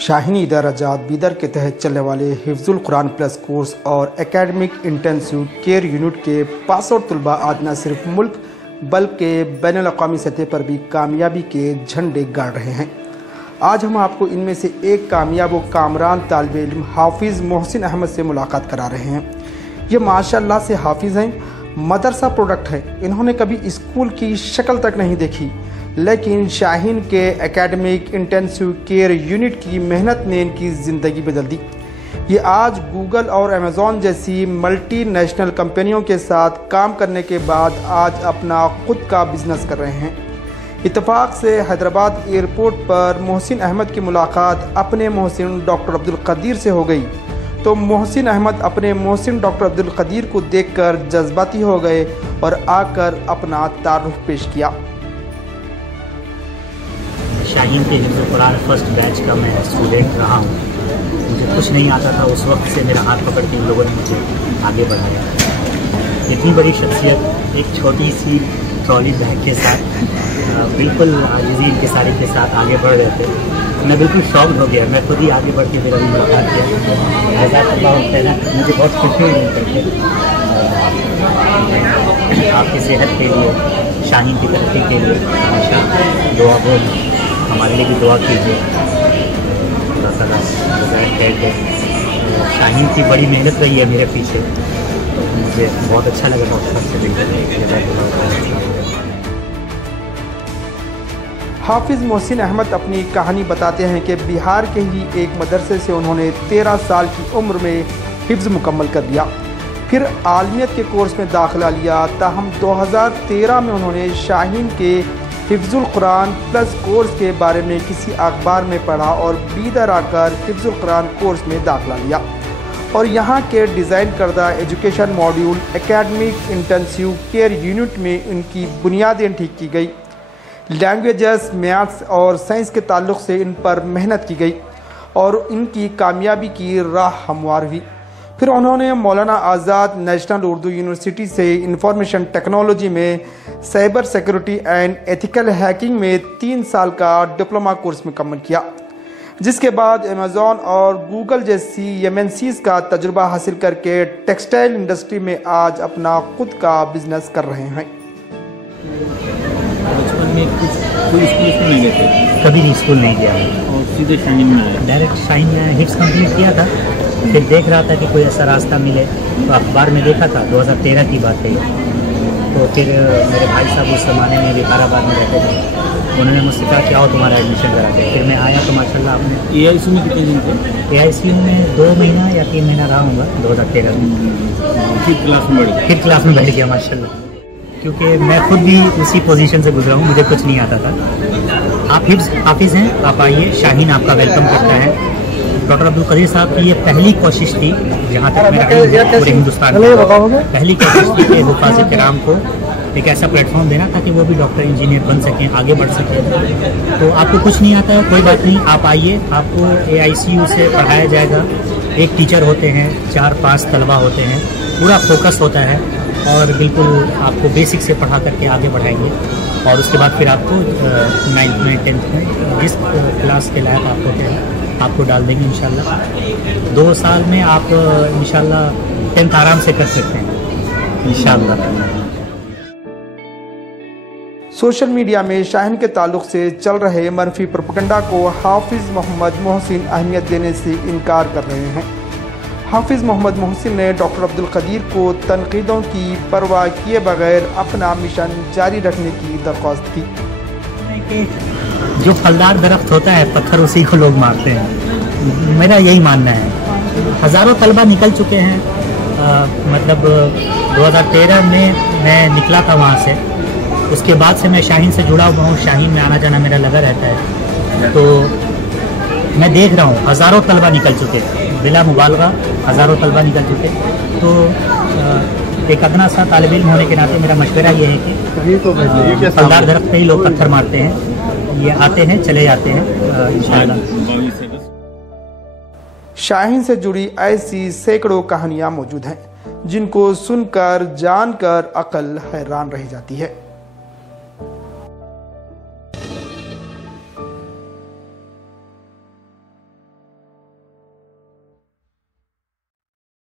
शाहीन इदारा-जात बीदर के तहत चलने वाले हिफ्जुल कुरान प्लस कोर्स और एकेडमिक इंटेंसिव केयर यूनिट के पास आउट तलबा आज न सिर्फ मुल्क बल्कि बैनुल अक़वामी सतह पर भी कामयाबी के झंडे गाड़ रहे हैं। आज हम आपको इनमें से एक कामयाब व कामरान तालिब इल्म हाफिज़ मोहसिन अहमद से मुलाकात करा रहे हैं। ये माशाअल्लाह से हाफिज़ हैं, मदरसा प्रोडक्ट है। इन्होंने कभी स्कूल की शक्ल तक नहीं देखी, लेकिन शाहीन के एकेडमिक इंटेंसिव केयर यूनिट की मेहनत ने इनकी ज़िंदगी बदल दी। ये आज गूगल और अमेज़ॉन जैसी मल्टीनेशनल कंपनियों के साथ काम करने के बाद आज अपना खुद का बिजनेस कर रहे हैं। इत्तेफाक से हैदराबाद एयरपोर्ट पर मोहसिन अहमद की मुलाकात अपने मोहसिन डॉक्टर अब्दुल कदीर से हो गई, तो मोहसिन अहमद अपने मोहसिन डॉक्टर अब्दुल कदीर को देखकर जज्बाती हो गए और आकर अपना तारुफ पेश किया। शाहीन के हिफ्ज़ुल कुरान फर्स्ट बैच का मैं स्टूडेंट रहा हूँ। मुझे कुछ नहीं आता था, उस वक्त से मेरा हाथ पकड़ के इन लोगों ने मुझे आगे बढ़ाया। इतनी बड़ी शख्सियत एक छोटी सी ट्रॉली बैग के साथ बिल्कुल आजिज़ी इंकिसारी के साथ आगे बढ़ रहे थे। मैं बिल्कुल शॉक्ड हो गया। मैं खुद ही आगे बढ़ के मेरा भी मुलाकात किया। मुझे बहुत खुशी हुई करके। आपकी सेहत के लिए, शाहीन की तरक्की के लिए हमेशा दुआ बोल, हमारे लिए भी दुआ कीजिए। अल्लाह ताला शाहीन की बड़ी मेहनत रही है मेरे पीछे, तो मुझे बहुत अच्छा लगा डॉक्टर से मिलकर। हाफिज़ मोहसिन अहमद अपनी कहानी बताते हैं कि बिहार के ही एक मदरसे से उन्होंने 13 साल की उम्र में हिफ्ज़ मुकम्मल कर लिया, फिर आलमियत के कोर्स में दाखिला लिया। ताहम 2013 में उन्होंने शाहीन के हिफ्जुल कुरान प्लस कोर्स के बारे में किसी अखबार में पढ़ा और बीदर आकर हिफ्जुल कुरान कोर्स में दाखिला लिया और यहाँ के डिज़ाइन करदा education module academic intensive care unit में उनकी बुनियादें ठीक की गई। लैंग्वेजेस, मैथ्स और साइंस के ताल्लुक़ से इन पर मेहनत की गई और इनकी कामयाबी की राह हमवार हुई। फिर उन्होंने मौलाना आज़ाद नेशनल उर्दू यूनिवर्सिटी से इंफॉर्मेशन टेक्नोलॉजी में cyber security and ethical hacking में 3 साल का डिप्लोमा कोर्स मुकम्मल किया, जिसके बाद अमेज़ॉन और गूगल जैसी MNCs का तजुर्बा हासिल करके टेक्सटाइल इंडस्ट्री में आज अपना खुद का बिजनेस कर रहे हैं। बचपन में कोई स्कूल नहीं गए थे? कभी भी स्कूल नहीं गया और सीधे शाहीन में आया? डायरेक्ट शाहीन में हिफ्ज़ कंप्लीट किया था। फिर देख रहा था कि कोई ऐसा रास्ता मिले, तो अखबार में देखा था। 2013 की बात है। तो फिर मेरे भाई साहब उस ज़माने में विकाराबाद में रहते थे, उन्होंने मुझसे कहा कि आओ तुम्हारा एडमिशन कराते हैं। फिर मैं आया तो माशाल्लाह आपने AICU में कितने दिन थे? AICU में 2 महीना या 3 महीना रहा हूँगा 2013 में। फिर क्लास में बैठ गया माशाल्लाह, क्योंकि मैं खुद भी उसी पोजीशन से गुजरा हूँ, मुझे कुछ नहीं आता था। आप हाफिज़ हैं, आप आइए, शाहीन आपका वेलकम करता है। डॉक्टर अब्दुल कदीर साहब की ये पहली कोशिश थी, जहाँ तक मेरा पूरे हिंदुस्तान में पहली कोशिश थी कि हुफ़ाज़ किराम को एक ऐसा प्लेटफॉर्म देना ताकि वो भी डॉक्टर इंजीनियर बन सकें, आगे बढ़ सकें। तो आपको कुछ नहीं आता है, कोई बात नहीं, आप आइए, आपको AICU से पढ़ाया जाएगा। एक टीचर होते हैं, 4-5 तलबा होते हैं, पूरा फोकस होता है और बिल्कुल आपको बेसिक से पढ़ा करके आगे बढ़ाएंगे। और उसके बाद फिर आपको 9th में 10th में जिस क्लास के लायक आप होते हैं आपको डाल देंगे इंशाल्लाह। 2 साल में आप इंशाल्लाह 10th आराम से कर सकते हैं इंशाल्लाह। सोशल मीडिया में शाहीन के ताल्लुक से चल रहे मनफी प्रोपेगेंडा को हाफिज़ मोहम्मद मोहसिन अहमियत देने से इनकार कर रहे हैं। हाफिज़ मोहम्मद मोहसिन ने डॉक्टर अब्दुल कदीर को तनकीदों की परवाह किए बगैर अपना मिशन जारी रखने की दरख्वास्त की। जो फलदार दरख्त होता है, पत्थर उसी को लोग मारते हैं, मेरा यही मानना है। हज़ारों तलबा निकल चुके हैं। मतलब 2013 में मैं निकला था वहाँ से, उसके बाद से मैं शाहीन से जुड़ा हुआ हूँ। शाहीन में आना जाना मेरा लगा रहता है। तो मैं देख रहा हूँ हज़ारों तलबा निकल चुके, बिला मुबालगा हज़ारों तलबा निकल चुके। तो एक अदना सा तालिब इल्म होने के नाते मेरा मशवरा ये है कि फलदार दरख्त पे ही लोग पत्थर मारते हैं, ये आते हैं चले जाते हैं इंशाअल्लाह। शाहीन से जुड़ी ऐसी सैकड़ों कहानियाँ मौजूद हैं जिनको सुनकर जानकर अकल हैरान रह जाती है।